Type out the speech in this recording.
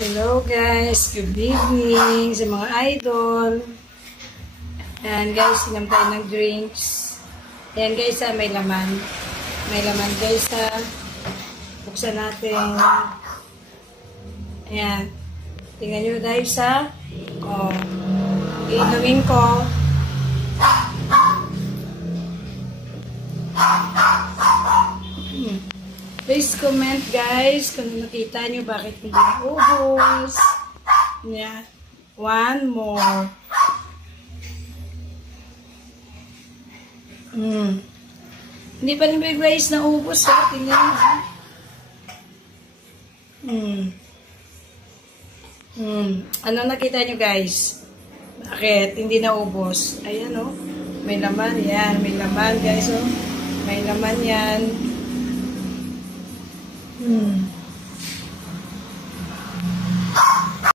Hello guys, good evening sa mga idol. Ayan guys, inom tayo ng drinks. Ayan guys, may laman. May laman guys buksan natin. Ayan. Tingnan nyo guys inumin ko. Please comment guys kung nakita nyo bakit hindi naubos. Yeah. One more. Hindi pa rin guys naubos. Tingnan nyo. Ano nakita nyo guys? Bakit hindi naubos? Ayan may laman yan. May laman guys May laman yan.